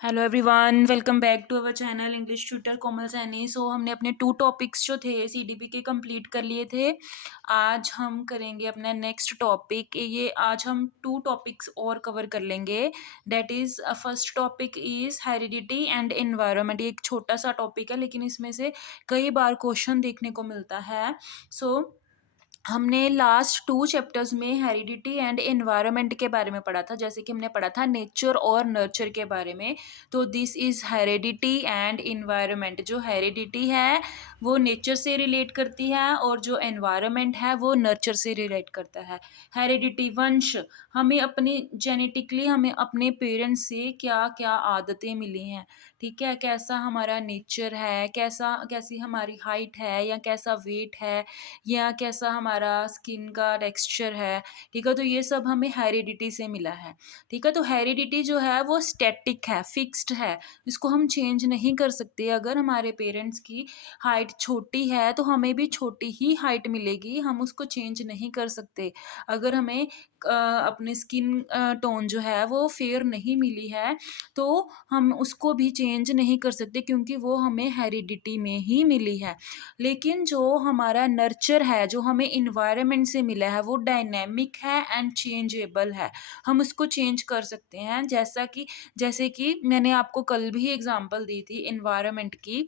Hello everyone, welcome back to our channel English tutor Komal Saini. हमने अपने 2 topics जो थे सीडीपी के कंप्लीट कर लिए थे। आज हम करेंगे अपना नेक्स्ट टॉपिक। ये आज हम 2 टॉपिक्स और कवर कर लेंगे। That is first topic is heredity and environment. ये एक छोटा सा टॉपिक है लेकिन इसमें से कई बार क्वेश्चन देखने को मिलता है। हमने लास्ट 2 चैप्टर्स में हेरिडिटी एंड एनवायरनमेंट के बारे में पढ़ा था। जैसे कि हमने पढ़ा था नेचर और नर्चर के बारे में। तो this is heredity and environment. जो हेरिडिटी है वो नेचर से रिलेट करती है और जो एनवायरनमेंट है वो नर्चर से रिलेट करता है। हेरिडिटी वंश, हमें अपनी जेनेटिकली हमें अपने पेरेंट्स से क्या क्या आदतें मिली हैं, ठीक है, कैसा हमारा नेचर है, कैसी हमारी हाइट है या कैसा वेट है या कैसा हमारा स्किन का टेक्सचर है, ठीक है। तो ये सब हमें हेरिडिटी से मिला है, ठीक है। तो हेरिडिटी जो है वो स्टैटिक है, फिक्स्ड है, इसको हम चेंज नहीं कर सकते। अगर हमारे पेरेंट्स की हाइट छोटी है तो हमें भी छोटी ही हाइट मिलेगी, हम उसको चेंज नहीं कर सकते। अगर हमें अपनी स्किन टोन जो है वो फेयर नहीं मिली है तो हम उसको भी चेंज नहीं कर सकते क्योंकि वो हमें हेरिडिटी में ही मिली है। लेकिन जो हमारा नर्चर है, जो हमें इन्वायरमेंट से मिला है, वो डायनेमिक है एंड चेंजेबल है। हम उसको चेंज कर सकते हैं। जैसे कि मैंने आपको कल भी एग्जांपल दी थी इन्वायरमेंट की,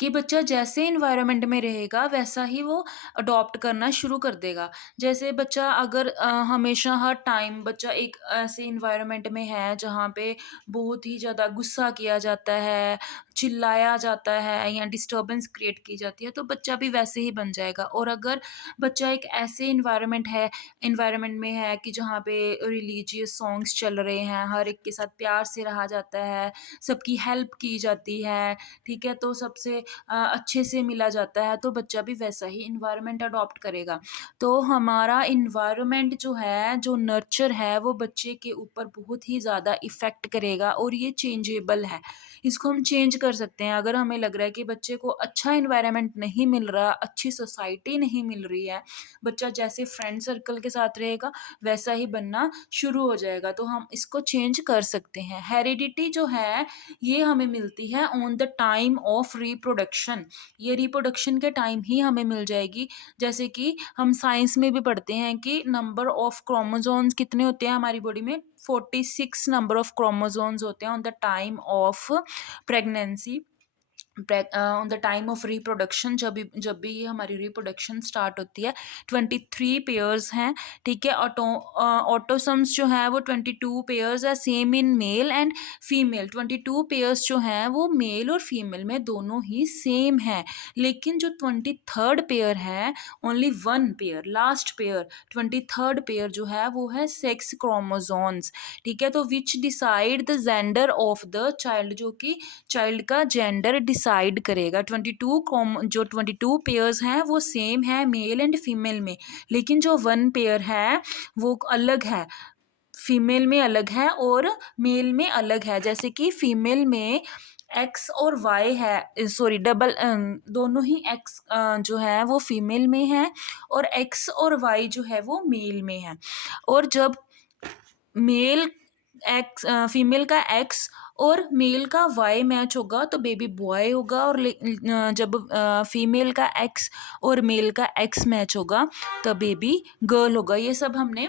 कि बच्चा जैसे इन्वायरमेंट में रहेगा वैसा ही वो अडॉप्ट करना शुरू कर देगा। जैसे बच्चा अगर हमेशा हर टाइम बच्चा एक ऐसे इन्वायरमेंट में है जहाँ पे बहुत ही ज़्यादा गुस्सा किया जाता है, चिल्लाया जाता है या डिस्टर्बेंस क्रिएट की जाती है, तो बच्चा भी वैसे ही बन जाएगा। और अगर बच्चा एक ऐसे इन्वायरमेंट में है कि जहाँ पे रिलीजियस सॉन्ग्स चल रहे हैं, हर एक के साथ प्यार से रहा जाता है, सबकी हेल्प की जाती है, ठीक है, तो सबसे अच्छे से मिला जाता है, तो बच्चा भी वैसा ही इन्वायरमेंट अडॉप्ट करेगा। तो हमारा इन्वायरमेंट जो है, जो नर्चर है, वो बच्चे के ऊपर बहुत ही ज़्यादा इफ़ेक्ट करेगा और ये चेंजेबल है। इसको हम चेंज कर सकते हैं। अगर हमें लग रहा है कि बच्चे को अच्छा इन्वायरमेंट नहीं मिल रहा, अच्छी सोसाइटी नहीं मिल रही है, बच्चा जैसे फ्रेंड सर्कल के साथ रहेगा वैसा ही बनना शुरू हो जाएगा, तो हम इसको चेंज कर सकते हैं। हेरिडिटी जो है ये हमें मिलती है on the time of reproduction. ये रिप्रोडक्शन के टाइम ही हमें मिल जाएगी। जैसे कि हम साइंस में भी पढ़ते हैं कि नंबर ऑफ क्रोमोसोम्स कितने होते हैं हमारी बॉडी में, 46 नंबर ऑफ क्रोमोसोम्स होते हैं on the time of pregnancy, on the time of reproduction. जब भी ये हमारी रिप्रोडक्शन स्टार्ट होती है, 23 पेयर्स हैं, ठीक है। ऑटोसम्स जो है वो 22 पेयर्स है, same in male and female. 22 pairs जो हैं वो मेल और फीमेल में दोनों ही सेम है। लेकिन जो 23rd पेयर है, only 1 pair, last pair, 23rd pair जो है वो है सेक्स क्रोमोसोम्स, ठीक है। तो which decide the gender of the child, जो कि चाइल्ड का जेंडर डिसाइड करेगा। 22 पेयर्स हैं वो सेम है मेल एंड फीमेल में, लेकिन जो 1 पेयर है वो अलग है, फीमेल में अलग है और मेल में अलग है। जैसे कि फीमेल में एक्स और वाई है, सॉरी डबल, दोनों ही एक्स जो है वो फीमेल में है और एक्स और वाई जो है वो मेल में है। और जब मेल फीमेल का एक्स और मेल का वाई मैच होगा तो बेबी बॉय होगा, और जब फीमेल का एक्स और मेल का एक्स मैच होगा तो बेबी गर्ल होगा। ये सब हमने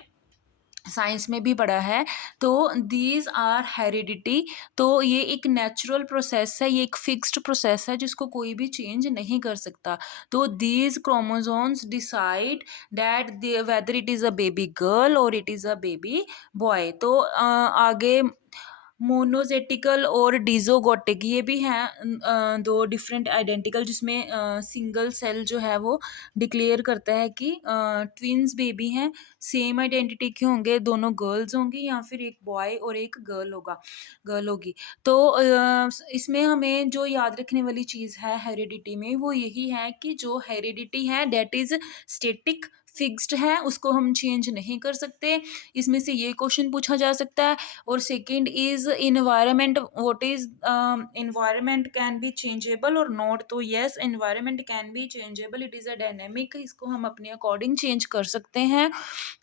साइंस में भी पढ़ा है। तो दीज आर हेरिडिटी। तो ये एक नेचुरल प्रोसेस है, ये एक फिक्स्ड प्रोसेस है जिसको कोई भी चेंज नहीं कर सकता। तो these chromosomes decide that whether it is a baby girl और it is a baby boy. तो आगे मोनोजेटिकल और डिज़ोगोटिक ये भी हैं, 2 डिफरेंट आइडेंटिकल, जिसमें सिंगल सेल जो है वो डिक्लेयर करता है कि ट्विंस बेबी हैं, सेम आइडेंटिटी के होंगे, दोनों गर्ल्स होंगी या फिर एक बॉय और एक गर्ल होगी। तो इसमें हमें जो याद रखने वाली चीज़ है हेरिडिटी में वो यही है कि जो हेरिडिटी है डेट इज़ स्टेटिक, फिक्स्ड है, उसको हम चेंज नहीं कर सकते। इसमें से ये क्वेश्चन पूछा जा सकता है। और second is environment, what is environment can be changeable और नॉट। तो yes, environment can be changeable, it is a dynamic, इसको हम अपने अकॉर्डिंग चेंज कर सकते हैं।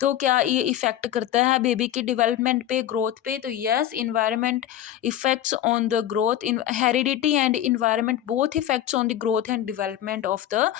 तो क्या ये इफेक्ट करता है बेबी की डेवलपमेंट पे, ग्रोथ पे? तो yes, environment effects on the growth, in heredity and environment both effects on the growth and development of the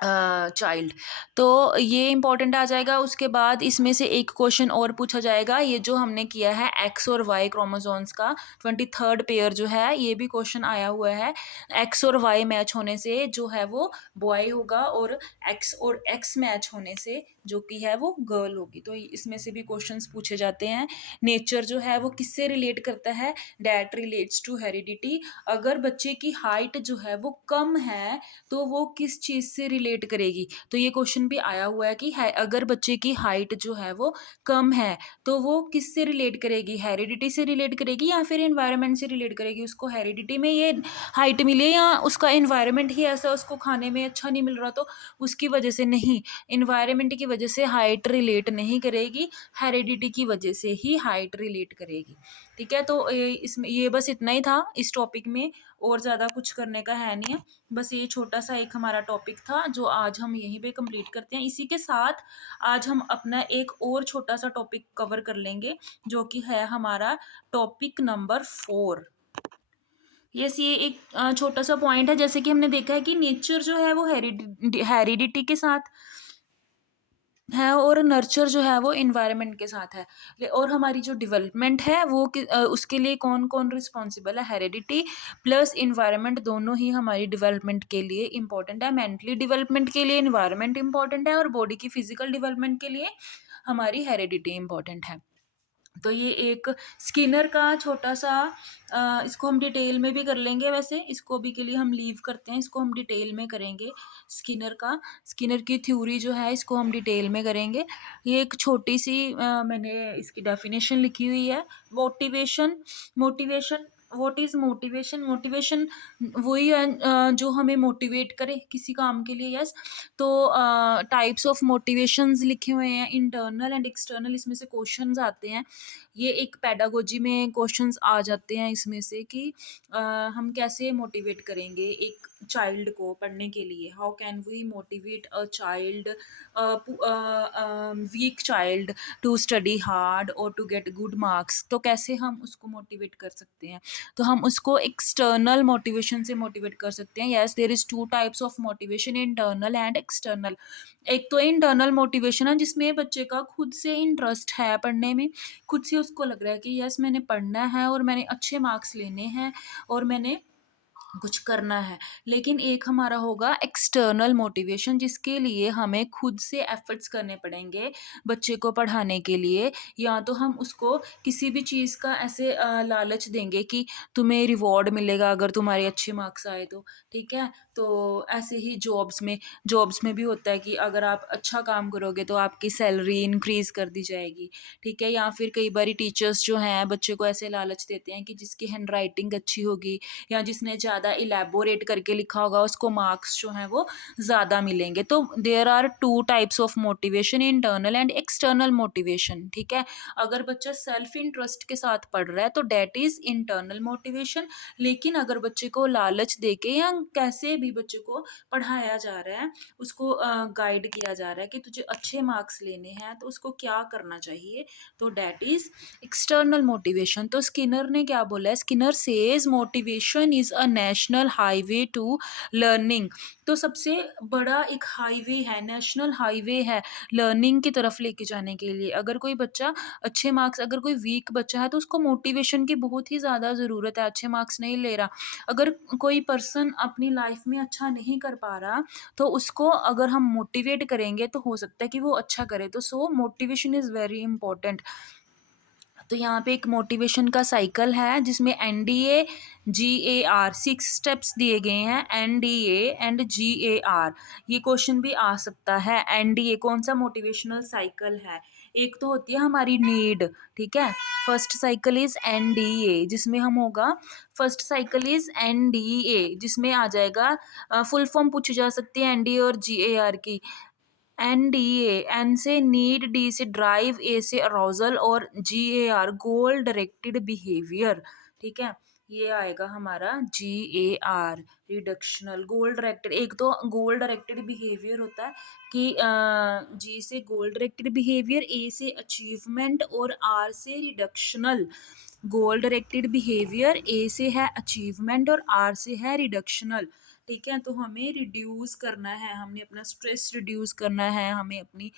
child. तो ये इंपॉर्टेंट आ जाएगा। उसके बाद इसमें से एक क्वेश्चन और पूछा जाएगा, ये जो हमने किया है एक्स और वाई क्रोमोसोम्स का 23rd पेयर जो है, ये भी क्वेश्चन आया हुआ है। एक्स और वाई मैच होने से जो है वो बॉय होगा, और एक्स और एक्स मैच होने से जो कि है वो गर्ल होगी। तो इसमें से भी क्वेश्चंस पूछे जाते हैं। नेचर जो है वो किससे रिलेट करता है? That relates to heredity. अगर बच्चे की हाइट जो है वो कम है तो वो किस चीज़ से रिलेट करेगी? तो ये क्वेश्चन भी आया हुआ है कि अगर बच्चे की हाइट जो है वो कम है तो वो किससे रिलेट करेगी? हेरिडिटी से रिलेट करेगी या फिर इन्वायरमेंट से रिलेट करेगी? उसको हेरिडिटी में ये हाइट मिले या उसका इन्वायरमेंट ही ऐसा उसको खाने में अच्छा नहीं मिल रहा तो उसकी वजह से? नहीं, इन्वायरमेंट की वजह से हाइट रिलेट नहीं करेगी, हेरिडिटी की वजह से ही हाइट रिलेट करेगी। ठीक है, तो इसमें ये बस इतना ही था इस टॉपिक में, और ज़्यादा कुछ करने का है नहीं है। बस ये छोटा सा एक हमारा टॉपिक था जो आज हम यहीं पे कंप्लीट करते हैं। इसी के साथ आज हम अपना एक और छोटा सा टॉपिक कवर कर लेंगे जो कि है हमारा टॉपिक नंबर 4। यस, ये एक छोटा सा पॉइंट है। जैसे कि हमने देखा है कि नेचर जो है वो हेरिडिटी के साथ है और नर्चर जो है वो इन्वायरमेंट के साथ है। और हमारी जो डेवलपमेंट है वो उसके लिए कौन कौन रिस्पॉन्सिबल है? हेरिडिटी प्लस इन्वायरमेंट, दोनों ही हमारी डेवलपमेंट के लिए इम्पोर्टेंट है। मेंटली डेवलपमेंट के लिए इन्वायरमेंट इम्पोर्टेंट है और बॉडी की फिजिकल डेवलपमेंट के लिए हमारी हेरिडिटी इम्पोर्टेंट है। तो ये एक स्किनर का छोटा सा इसको हम डिटेल में भी कर लेंगे। वैसे इसको अभी के लिए हम लीव करते हैं, इसको हम डिटेल में करेंगे। स्किनर की थ्योरी जो है इसको हम डिटेल में करेंगे। ये एक छोटी सी मैंने इसकी डेफिनेशन लिखी हुई है। Motivation, motivation what is motivation? Motivation वही है जो हमें मोटिवेट करे किसी काम के लिए। यस, तो टाइप्स ऑफ मोटिवेशंस लिखे हुए हैं, इंटरनल एंड एक्सटर्नल, इसमें से क्वेश्चंस आते हैं। ये एक पेडागोजी में क्वेश्चंस आ जाते हैं इसमें से कि हम कैसे मोटिवेट करेंगे एक चाइल्ड को पढ़ने के लिए। How can we motivate a child, weak child to study hard और टू गेट गुड मार्क्स? तो कैसे हम उसको मोटिवेट कर सकते हैं? तो हम उसको एक्सटर्नल मोटिवेशन से मोटिवेट कर सकते हैं। Yes, there is two types of motivation, internal and external. एक तो इंटरनल मोटिवेशन है जिसमें बच्चे का खुद से इंटरेस्ट है पढ़ने में, खुद से उसको लग रहा है कि यस मैंने पढ़ना है और मैंने अच्छे मार्क्स लेने हैं और मैंने कुछ करना है। लेकिन एक हमारा होगा एक्सटर्नल मोटिवेशन जिसके लिए हमें खुद से एफर्ट्स करने पड़ेंगे बच्चे को पढ़ाने के लिए। या तो हम उसको किसी भी चीज़ का ऐसे लालच देंगे कि तुम्हें रिवॉर्ड मिलेगा अगर तुम्हारे अच्छे मार्क्स आए तो। ठीक है, तो ऐसे ही जॉब्स में भी होता है कि अगर आप अच्छा काम करोगे तो आपकी सैलरी इंक्रीज़ कर दी जाएगी। ठीक है, या फिर कई बारी टीचर्स जो हैं बच्चे को ऐसे लालच देते हैं कि जिसकी हैंड राइटिंग अच्छी होगी या जिसने ज़्यादा इलेबोरेट करके लिखा होगा उसको मार्क्स जो हैं वो ज़्यादा मिलेंगे। तो there are two types of motivation, internal and external motivation. ठीक है, अगर बच्चा सेल्फ इंटरेस्ट के साथ पढ़ रहा है तो डेट इज़ इंटरनल मोटिवेशन। लेकिन अगर बच्चे को लालच देके या कैसे भी बच्चे को पढ़ाया जा रहा है, उसको गाइड किया जा रहा है कि तुझे अच्छे मार्क्स लेने हैं तो उसको क्या करना चाहिए, तो डेट इज़ एक्सटर्नल मोटिवेशन। तो स्किनर ने क्या बोला है? Skinner says motivation is a national highway to learning. तो सबसे बड़ा एक हाईवे है, नेशनल हाईवे है लर्निंग की तरफ लेके जाने के लिए। अगर कोई बच्चा अच्छे मार्क्स, अगर कोई वीक बच्चा है तो उसको मोटिवेशन की बहुत ही ज़्यादा ज़रूरत है, अच्छे मार्क्स नहीं ले रहा। अगर कोई पर्सन अपनी लाइफ में अच्छा नहीं कर पा रहा तो उसको अगर हम मोटिवेट करेंगे तो हो सकता है कि वो अच्छा करे। तो सो मोटिवेशन इज़ वेरी इंपॉर्टेंट। तो यहाँ पे एक मोटिवेशन का साइकिल है जिसमें NDA GAR 6 स्टेप्स दिए गए हैं। NDA एंड GAR, ये क्वेश्चन भी आ सकता है। NDA कौन सा मोटिवेशनल साइकिल है? एक तो होती है हमारी नीड। ठीक है, फर्स्ट साइकिल इज NDA जिसमें हम होगा, फर्स्ट साइकिल इज NDA जिसमें आ जाएगा, फुल फॉर्म पूछी जा सकती है NDA और GAR की। NDA, N से नीड, D से ड्राइव, A से अराउजल और GAR गोल डायरेक्टेड बिहेवियर। ठीक है, ये आएगा हमारा GAR रिडक्शनल गोल डायरेक्टेड। एक तो गोल डायरेक्टेड बिहेवियर होता है कि G से गोल डायरेक्टेड बिहेवियर, A से अचीवमेंट और R से रिडक्शनल। गोल डायरेक्टेड बिहेवियर ए से है अचीवमेंट और आर से है रिडक्शनल। ठीक है, तो हमें रिड्यूस करना है, हमने अपना स्ट्रेस रिड्यूस करना है, हमें अपनी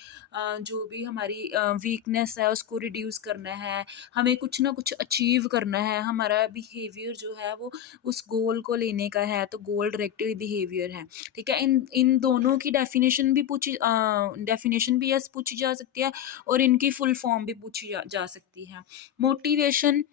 जो भी हमारी वीकनेस है उसको रिड्यूस करना है, हमें कुछ ना कुछ अचीव करना है, हमारा बिहेवियर जो है वो उस गोल को लेने का है, तो गोल डायरेक्टेड बिहेवियर है। ठीक है, इन इन दोनों की डेफिनेशन भी यस पूछी जा सकती है और इनकी फुल फॉर्म भी पूछी जा सकती है। मोटिवेशन,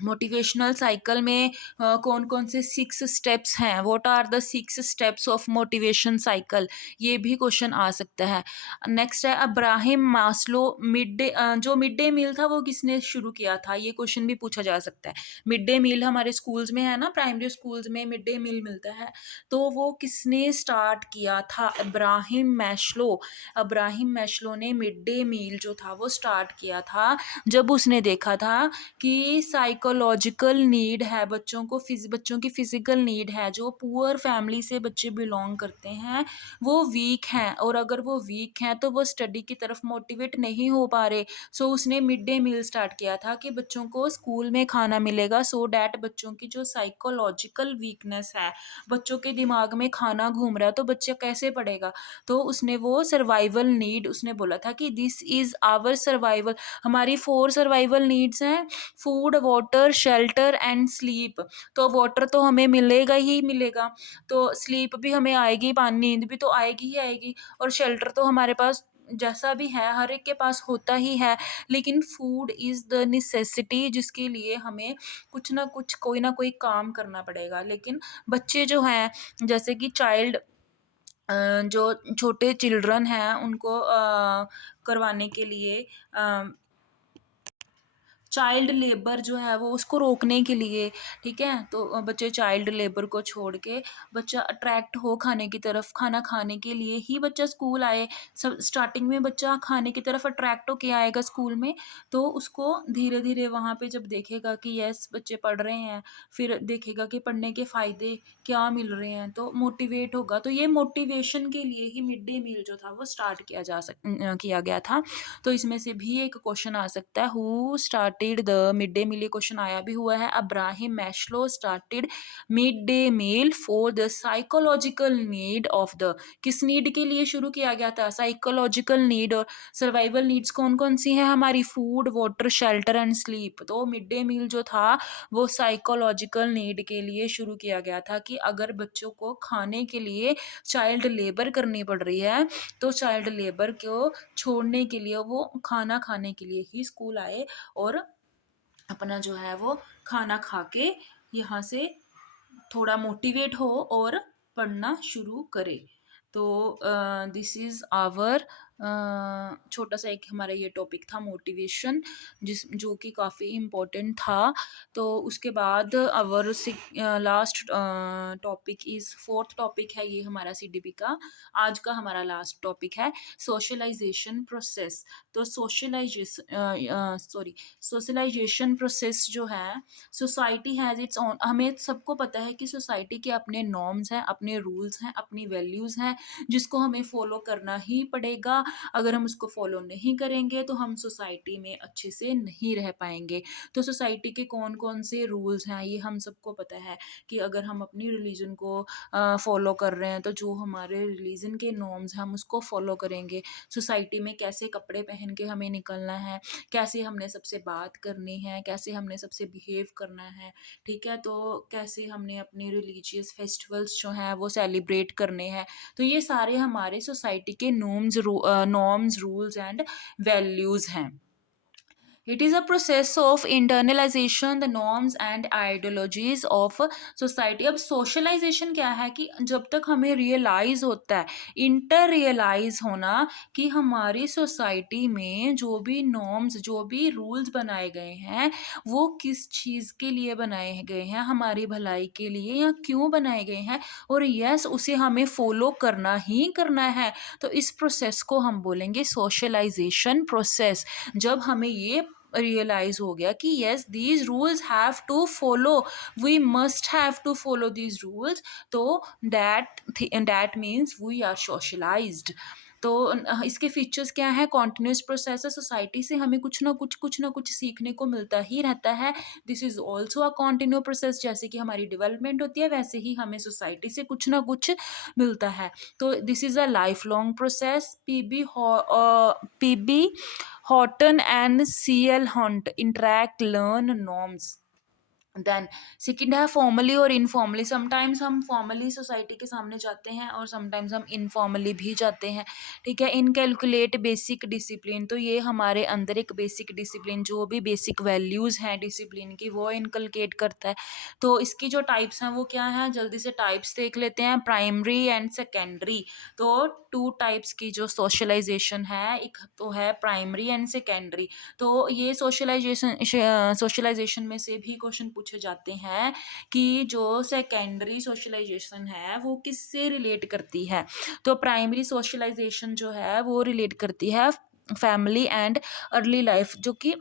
मोटिवेशनल साइकिल में कौन कौन से 6 स्टेप्स हैं, what are the 6 steps of motivation cycle, ये भी क्वेश्चन आ सकता है। नेक्स्ट है अब्राहिम मास्लो मिड डे, जो मिड डे मील था वो किसने शुरू किया था, ये क्वेश्चन भी पूछा जा सकता है। मिड डे मील हमारे स्कूल्स में है ना, प्राइमरी स्कूल्स में मिड डे मील मिलता है, तो वो किसने स्टार्ट किया था, अब्राहिम मैस्लो। अब्राहिम मैस्लो ने मिड डे मील जो था वो स्टार्ट किया था जब उसने देखा था कि साइकोलॉजिकल नीड है बच्चों को, बच्चों की फिजिकल नीड है, जो पुअर फैमिली से बच्चे बिलोंग करते हैं वो वीक हैं, और अगर वो वीक हैं तो वो स्टडी की तरफ मोटिवेट नहीं हो पा रहे। सो उसने मिड डे मील स्टार्ट किया था कि बच्चों को स्कूल में खाना मिलेगा, सो डैट बच्चों की जो साइकोलॉजिकल वीकनेस है, बच्चों के दिमाग में खाना घूम रहा है तो बच्चा कैसे पढ़ेगा। तो उसने वो सर्वाइवल नीड, उसने बोला था कि दिस इज़ आवर सर्वाइवल, हमारी 4 सर्वाइवल नीड्स हैं, food, water, shelter and sleep. तो वाटर तो हमें मिलेगा ही मिलेगा, तो स्लीप भी हमें आएगी, पानी नींद भी तो आएगी ही आएगी, और शेल्टर तो हमारे पास जैसा भी है हर एक के पास होता ही है। लेकिन फूड इज़ द नेसेसिटी जिसके लिए हमें कुछ ना कुछ कोई ना कोई काम करना पड़ेगा। लेकिन बच्चे जो हैं, जैसे कि चाइल्ड, जो छोटे चिल्ड्रन हैं उनको करवाने के लिए चाइल्ड लेबर जो है वो उसको रोकने के लिए, ठीक है, तो बच्चे चाइल्ड लेबर को छोड़ के बच्चा अट्रैक्ट हो खाने की तरफ, खाना खाने के लिए ही बच्चा स्कूल आए। सब स्टार्टिंग में बच्चा खाने की तरफ अट्रैक्ट होके आएगा स्कूल में, तो उसको धीरे धीरे वहाँ पे जब देखेगा कि यस बच्चे पढ़ रहे हैं, फिर देखेगा कि पढ़ने के फ़ायदे क्या मिल रहे हैं, तो मोटिवेट होगा। तो ये मोटिवेशन के लिए ही मिड डे मील जो था वो स्टार्ट किया गया था। तो इसमें से भी एक क्वेश्चन आ सकता है, who started the mid day meal, ये क्वेश्चन आया भी हुआ है। Abraham Maslow started mid day meal for the psychological need of the, किस नीड के लिए शुरू किया गया था, साइकोलॉजिकल नीड। और सर्वाइवल नीड्स कौन कौन सी हैं हमारी, food, water, shelter and sleep. तो मिड डे मील जो था वो साइकोलॉजिकल नीड के लिए शुरू किया गया था कि अगर बच्चों को खाने के लिए चाइल्ड लेबर करनी पड़ रही है, तो चाइल्ड लेबर को छोड़ने के लिए वो खाना खाने के लिए ही स्कूल आए और अपना जो है वो खाना खा के यहाँ से थोड़ा मोटिवेट हो और पढ़ना शुरू करे। तो दिस इज़ आवर छोटा सा एक हमारा ये टॉपिक था मोटिवेशन, जो कि काफ़ी इम्पोर्टेंट था। तो उसके बाद our last topic is, fourth topic है ये हमारा सीडीपी का, आज का हमारा लास्ट टॉपिक है सोशलाइजेशन प्रोसेस। तो सोशलाइजेशन प्रोसेस जो है, सोसाइटी हैज़ इट्स ओन, हमें सबको पता है कि सोसाइटी के अपने नॉर्म्स हैं, अपने रूल्स हैं, अपनी वैल्यूज़ हैं, जिसको हमें फॉलो करना ही पड़ेगा। अगर हम उसको फॉलो नहीं करेंगे तो हम सोसाइटी में अच्छे से नहीं रह पाएंगे। तो सोसाइटी के कौन कौन से रूल्स हैं ये हम सबको पता है कि अगर हम अपनी रिलीजन को फॉलो कर रहे हैं तो जो हमारे रिलीजन के नॉर्म्स हैं हम उसको फॉलो करेंगे। सोसाइटी में कैसे कपड़े पहन के हमें निकलना है, कैसे हमने सबसे बात करनी है, कैसे हमने सबसे बिहेव करना है, ठीक है, तो कैसे हमने अपने रिलीजियस फेस्टिवल्स जो हैं वो सेलिब्रेट करने हैं। तो ये सारे हमारे सोसाइटी के नॉर्म्स, रूल्स एंड वैल्यूज़ हैं। It is a process of internalization the norms and ideologies of society. अब socialization क्या है कि जब तक हमें realize होता है, इंटर रियलाइज होना कि हमारी सोसाइटी में जो भी नॉर्म्स जो भी रूल्स बनाए गए हैं वो किस चीज़ के लिए बनाए गए हैं, हमारी भलाई के लिए या क्यों बनाए गए हैं, और यस उसे हमें फॉलो करना ही करना है। तो इस प्रोसेस को हम बोलेंगे सोशलाइजेशन प्रोसेस। जब हमें ये रियलाइज हो गया कि yes these rules have to follow, we must have to follow these rules, तो that means we are socialised. तो इसके फीचर्स क्या है? कॉन्टिन्यूस प्रोसेस है, सोसाइटी से हमें कुछ ना कुछ सीखने को मिलता ही रहता है। This is also a continue process. जैसे कि हमारी डेवलपमेंट होती है वैसे ही हमें सोसाइटी से कुछ ना कुछ मिलता है। तो this is a life long process. PB Horton and C.L. Hunt interact, learn norms. Then second है फॉर्मली और इनफॉर्मली। समटाइम्स हम फॉर्मली सोसाइटी के सामने जाते हैं और समटाइम्स हम इनफॉर्मली भी जाते हैं। ठीक है। इनकैलकुलेट बेसिक डिसिप्लिन, तो ये हमारे अंदर एक बेसिक डिसिप्लिन जो भी बेसिक वैल्यूज़ हैं डिसिप्लिन की वो इनकलकेट करता है। तो इसकी जो टाइप्स हैं वो क्या है, जल्दी से टाइप्स देख लेते हैं। Primary and secondary. तो टू टाइप्स की जो सोशलाइजेशन है, एक तो है प्राइमरी एंड सेकेंडरी। तो ये सोशलाइजेशन में से भी क्वेश्चन पूछे जाते हैं कि जो सेकेंडरी सोशलाइजेशन है वो किससे रिलेट करती है। तो प्राइमरी सोशलाइजेशन जो है वो रिलेट करती है फैमिली एंड अर्ली लाइफ, जो कि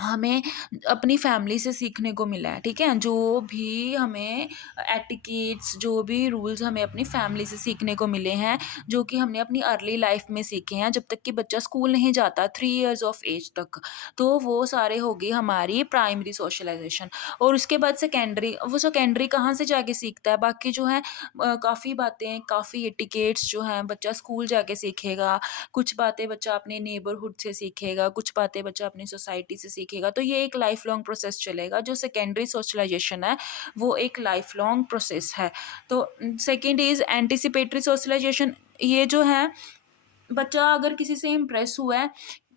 हमें अपनी फैमिली से सीखने को मिला है। ठीक है। जो भी हमें एटिकेट्स जो भी रूल्स हमें अपनी फैमिली से सीखने को मिले हैं, जो कि हमने अपनी अर्ली लाइफ में सीखे हैं जब तक कि बच्चा स्कूल नहीं जाता 3 years ऑफ एज तक। तो वो सारे हो गई हमारी प्राइमरी सोशलाइजेशन। और उसके बाद सेकेंडरी, वो सेकेंडरी कहाँ से जाके सीखता है? बाकी जो है काफ़ी बातें काफ़ी एटिकेट्स जो हैं बच्चा स्कूल जाके सीखेगा, कुछ बातें बच्चा अपने नेबरहुड से सीखेगा, कुछ बातें बच्चा अपनी सोसाइटी से सीखेगा। तो ये एक लाइफ लॉन्ग प्रोसेस चलेगा। जो सेकेंडरी सोशलाइजेशन है वो एक लाइफ लॉन्ग प्रोसेस है। तो सेकेंड इज एंटिसिपेटरी सोशलाइजेशन। ये जो है बच्चा अगर किसी से इम्प्रेस हुआ है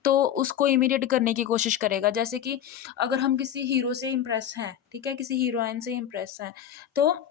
तो उसको इमिडिएट करने की कोशिश करेगा। जैसे कि अगर हम किसी हीरो से इम्प्रेस हैं, ठीक है, किसी हीरोइन से इम्प्रेस हैं, तो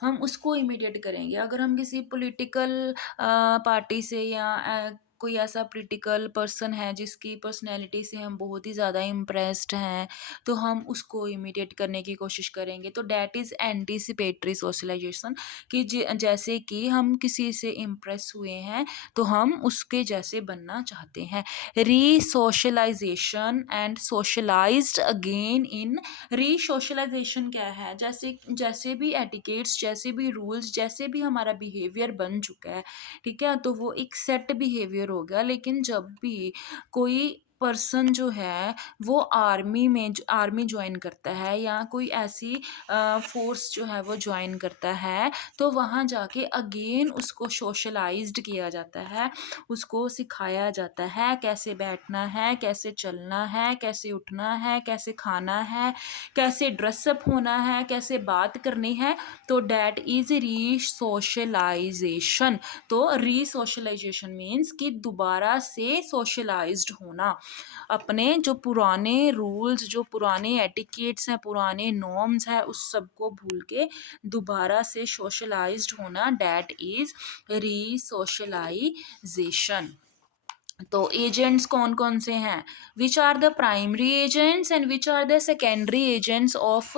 हम उसको इमिडिएट करेंगे। अगर हम किसी पॉलिटिकल पार्टी से या कोई ऐसा पॉलिटिकल पर्सन है जिसकी पर्सनैलिटी से हम बहुत ही ज़्यादा इम्प्रेस्ड हैं, तो हम उसको इमिडिएट करने की कोशिश करेंगे। तो डैट इज़ एंटिसिपेटरी सोशलाइजेशन, कि जैसे कि हम किसी से इम्प्रेस हुए हैं तो हम उसके जैसे बनना चाहते हैं। Resocialization and socialized again in. Resocialization क्या है? जैसे जैसे भी एटिकेट्स जैसे भी रूल्स जैसे भी हमारा बिहेवियर बन चुका है, ठीक है, तो वो एक सेट बिहेवियर हो गया। लेकिन जब भी कोई पर्सन जो है वो आर्मी ज्वाइन करता है या कोई ऐसी फोर्स जो है वो ज्वाइन करता है, तो वहाँ जाके अगेन उसको सोशलाइज्ड किया जाता है, उसको सिखाया जाता है कैसे बैठना है, कैसे चलना है, कैसे उठना है, कैसे खाना है, कैसे ड्रेसअप होना है, कैसे बात करनी है। तो डैट इज रीसोशलाइजेशन। तो रीसोशलाइजेशन मीन्स कि दोबारा से सोशलाइज्ड होना, अपने जो पुराने रूल्स जो पुराने एटिकेट्स हैं पुराने नॉर्म्स हैं उस सब को भूल के दोबारा से सोशलाइज्ड होना, डैट इज रीसोशलाइजेशन। तो एजेंट्स कौन कौन से हैं? Which are the primary agents and which are the secondary agents of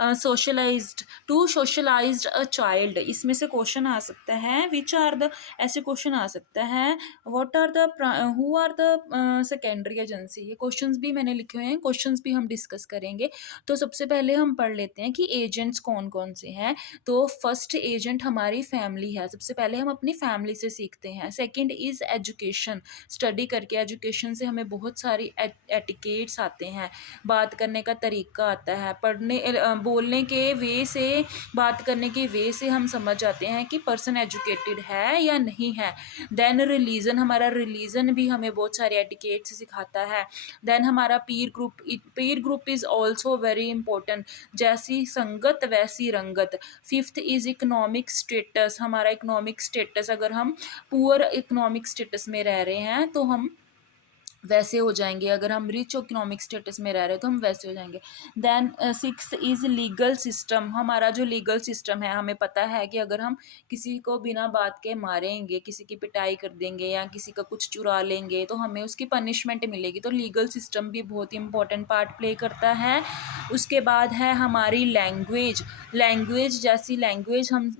socialised to socialised a child. इसमें से क्वेश्चन आ सकता है विच आर द, ऐसे क्वेश्चन आ सकता है what are the who are the secondary agency. ये क्वेश्चंस भी मैंने लिखे हुए हैं, क्वेश्चंस भी हम डिस्कस करेंगे। तो सबसे पहले हम पढ़ लेते हैं कि एजेंट्स कौन कौन से हैं। तो फर्स्ट एजेंट हमारी फैमिली है, सबसे पहले हम अपनी फैमिली से सीखते हैं। सेकेंड इज एजुकेशन, स्टडी करके एजुकेशन से हमें बहुत सारी एटिकेट्स आते हैं, बात करने का तरीका आता है, बोलने के वे से, बात करने के वे से हम समझ जाते हैं कि पर्सन एजुकेटेड है या नहीं है। देन रिलीजन, हमारा रिलीजन भी हमें बहुत सारे एटिकेट्स सिखाता है। देन हमारा पीर group is also very important, जैसी संगत वैसी रंगत। फिफ्थ इज़ इकोनॉमिक स्टेटस, हमारा इकोनॉमिक स्टेटस, अगर हम पुअर इकोनॉमिक स्टेटस में रह रहे हैं तो हम वैसे हो जाएंगे। अगर हम रिच इकोनॉमिक स्टेटस में रह रहे हैं तो हम वैसे हो जाएंगे। Then six is legal system. हमारा जो लीगल सिस्टम है, हमें पता है कि अगर हम किसी को बिना बात के मारेंगे, किसी की पिटाई कर देंगे या किसी का कुछ चुरा लेंगे तो हमें उसकी पनिशमेंट मिलेगी। तो लीगल सिस्टम भी बहुत ही इंपॉर्टेंट पार्ट प्ले करता है। उसके बाद है हमारी लैंग्वेज। लैंग्वेज, जैसी लैंग्वेज हम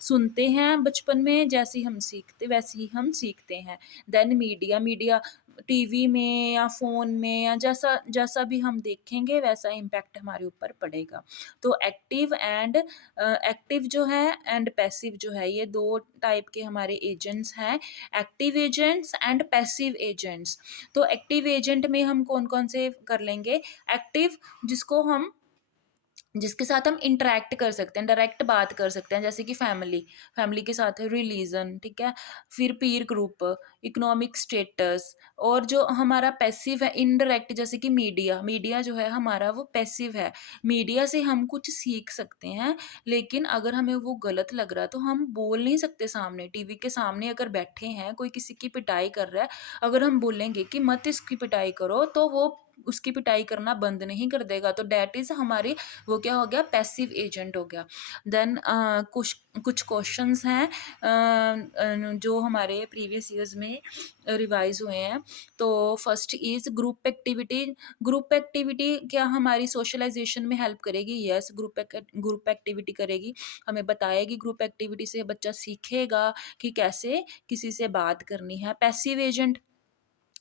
सुनते हैं बचपन में, जैसी हम सीखते वैसे ही हम सीखते हैं। Then media. मीडिया टीवी में या फ़ोन में या जैसा जैसा भी हम देखेंगे वैसा इम्पैक्ट हमारे ऊपर पड़ेगा। तो एक्टिव जो है एंड पैसिव जो है, ये 2 टाइप के हमारे एजेंट्स हैं, active agents and passive agents. तो एक्टिव एजेंट में हम कौन-कौन से कर लेंगे? एक्टिव, जिसके साथ हम इंटरैक्ट कर सकते हैं, डायरेक्ट बात कर सकते हैं, जैसे कि फैमिली के साथ है, रिलीजन, ठीक है? फिर पीर ग्रुप, इकोनॉमिक स्टेटस। और जो हमारा पैसिव है, इनडायरेक्ट, जैसे कि मीडिया जो है हमारा वो पैसिव है। मीडिया से हम कुछ सीख सकते हैं, लेकिन अगर हमें वो गलत लग रहा है तो हम बोल नहीं सकते सामने। टीवी के सामने अगर बैठे हैं, कोई किसी की पिटाई कर रहा है, अगर हम बोलेंगे कि मत इसकी पिटाई करो, तो वो उसकी पिटाई करना बंद नहीं कर देगा। तो दैट इज़ हमारी, वो क्या हो गया? पैसिव एजेंट हो गया। देन कुछ कुछ क्वेश्चंस हैं जो हमारे प्रीवियस ईयर्स में रिवाइज हुए हैं। तो first is group activity. Group activity क्या हमारी सोशलाइजेशन में हेल्प करेगी? यस, ग्रुप एक्टिविटी करेगी, हमें बताएगी। ग्रुप एक्टिविटी से बच्चा सीखेगा कि कैसे किसी से बात करनी है। पैसिव एजेंट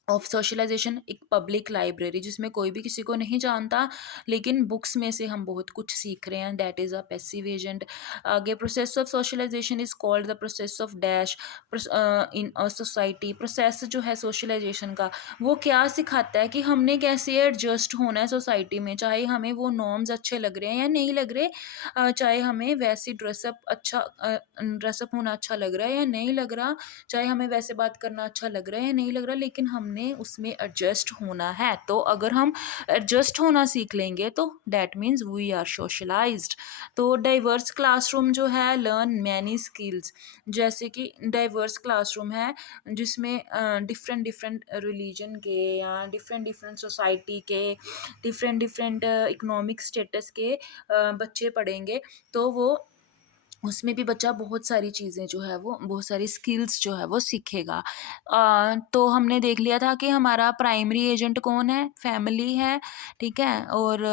ऑफ सोशलाइजेशन, एक पब्लिक लाइब्रेरी, जिसमें कोई भी किसी को नहीं जानता, लेकिन बुक्स में से हम बहुत कुछ सीख रहे हैं, that is a passive agent. आगे, process of socialization is called the process of dash in a society. Process जो है सोशलाइजेशन का, वो क्या सिखाता है कि हमने कैसे एडजस्ट होना है सोसाइटी में, चाहे हमें वो नॉर्म्स अच्छे लग रहे हैं या नहीं लग रहे, चाहे हमें वैसे ड्रेसअप होना अच्छा लग रहा है या नहीं लग रहा, चाहे हमें वैसे बात करना अच्छा लग रहा है या नहीं लग रहा, लेकिन हमने उसमें एडजस्ट होना है। तो अगर हम एडजस्ट होना सीख लेंगे तो that means we are socialised. तो डाइवर्स क्लासरूम जो है, लर्न मैनी स्किल्स। जैसे कि डाइवर्स क्लासरूम है जिसमें डिफरेंट डिफरेंट रिलीजन के या डिफरेंट डिफरेंट सोसाइटी के, डिफरेंट डिफरेंट इकोनॉमिक स्टेटस के बच्चे पढ़ेंगे, तो वो उसमें भी बच्चा बहुत सारी चीज़ें जो है वो, बहुत सारी स्किल्स जो है वो सीखेगा। तो हमने देख लिया था कि हमारा प्राइमरी एजेंट कौन है? फैमिली है, ठीक है? और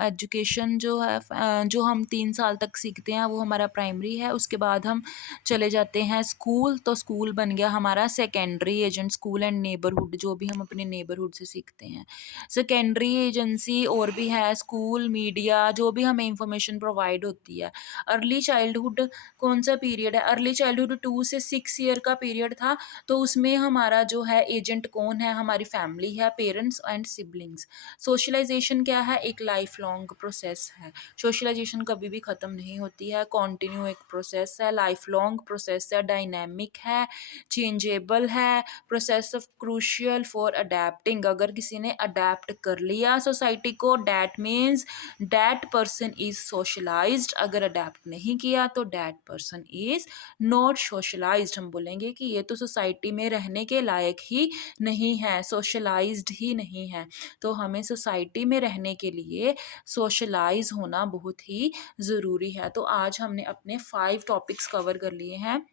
एजुकेशन जो है, जो हम 3 साल तक सीखते हैं वो हमारा प्राइमरी है। उसके बाद हम चले जाते हैं स्कूल, तो स्कूल बन गया हमारा secondary agent. School and neighbourhood, जो भी हम अपने नेबरहुड से सीखते हैं। सेकेंडरी एजेंसी और भी है, स्कूल, मीडिया, जो भी हमें इंफॉर्मेशन प्रोवाइड होती है। अर्ली चाइल्डहुड कौन सा पीरियड है? अर्ली चाइल्डहुड 2 से 6 ईयर का पीरियड था। तो उसमें हमारा जो है एजेंट कौन है? हमारी फैमिली है, पेरेंट्स एंड सिबलिंग्स। सोशलाइजेशन क्या है? एक लाइफ लॉन्ग प्रोसेस है। सोशलाइजेशन कभी भी ख़त्म नहीं होती है, कॉन्टिन्यू एक प्रोसेस है, लाइफ लॉन्ग प्रोसेस है, डायनेमिक है, चेंजेबल है, process of crucial for adapting. अगर किसी ने अडेप्ट कर लिया सोसाइटी को, that means that person is socialised. अगर अडेप्ट नहीं किया तो that person is not socialised. हम बोलेंगे कि ये तो सोसाइटी में रहने के लायक ही नहीं है, सोशलाइज्ड ही नहीं है। तो हमें सोसाइटी में रहने के लिए सोशलाइज होना बहुत ही ज़रूरी है। तो आज हमने अपने 5 टॉपिक्स कवर कर लिए हैं।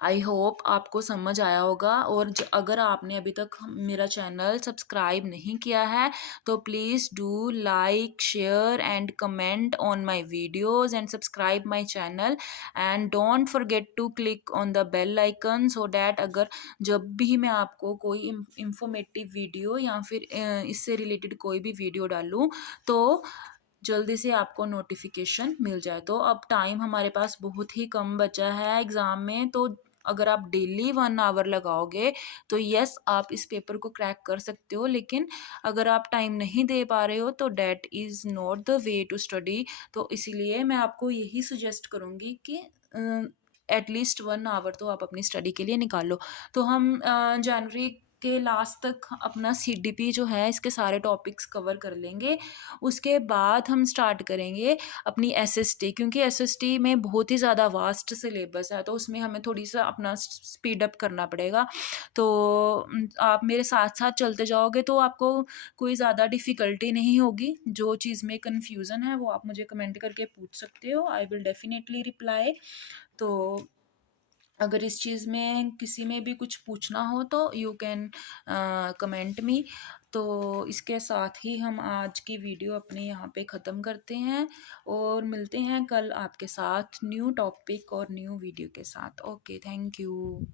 आई होप आपको समझ आया होगा। और अगर आपने अभी तक मेरा चैनल सब्सक्राइब नहीं किया है तो please do like, share and comment on my videos and subscribe my channel and don't forget to click on the bell icon, so that अगर जब भी मैं आपको कोई इंफॉर्मेटिव वीडियो या फिर इससे रिलेटेड कोई भी वीडियो डालूँ तो जल्दी से आपको नोटिफिकेशन मिल जाए। तो अब टाइम हमारे पास बहुत ही कम बचा है एग्ज़ाम में, तो अगर आप डेली 1 आवर लगाओगे तो यस, आप इस पेपर को क्रैक कर सकते हो। लेकिन अगर आप टाइम नहीं दे पा रहे हो तो that is not the way to study. तो इसीलिए मैं आपको यही सजेस्ट करूँगी कि एटलीस्ट 1 आवर तो आप अपनी स्टडी के लिए निकालो। तो हम जनवरी के लास्ट तक अपना सीडीपी जो है इसके सारे टॉपिक्स कवर कर लेंगे। उसके बाद हम स्टार्ट करेंगे अपनी एसएसटी, क्योंकि एसएसटी में बहुत ही ज़्यादा वास्ट सिलेबस है, तो उसमें हमें थोड़ी सा अपना स्पीड अप करना पड़ेगा। तो आप मेरे साथ-साथ चलते जाओगे तो आपको कोई ज़्यादा डिफ़िकल्टी नहीं होगी। जो चीज़ में कन्फ्यूज़न है वो आप मुझे कमेंट करके पूछ सकते हो, आई विल डेफ़िनिटली रिप्लाई। तो अगर इस चीज़ में किसी में भी कुछ पूछना हो तो यू कैन कमेंट मी। तो इसके साथ ही हम आज की वीडियो अपने यहाँ पे ख़त्म करते हैं और मिलते हैं कल आपके साथ न्यू टॉपिक और न्यू वीडियो के साथ। Okay, thank you.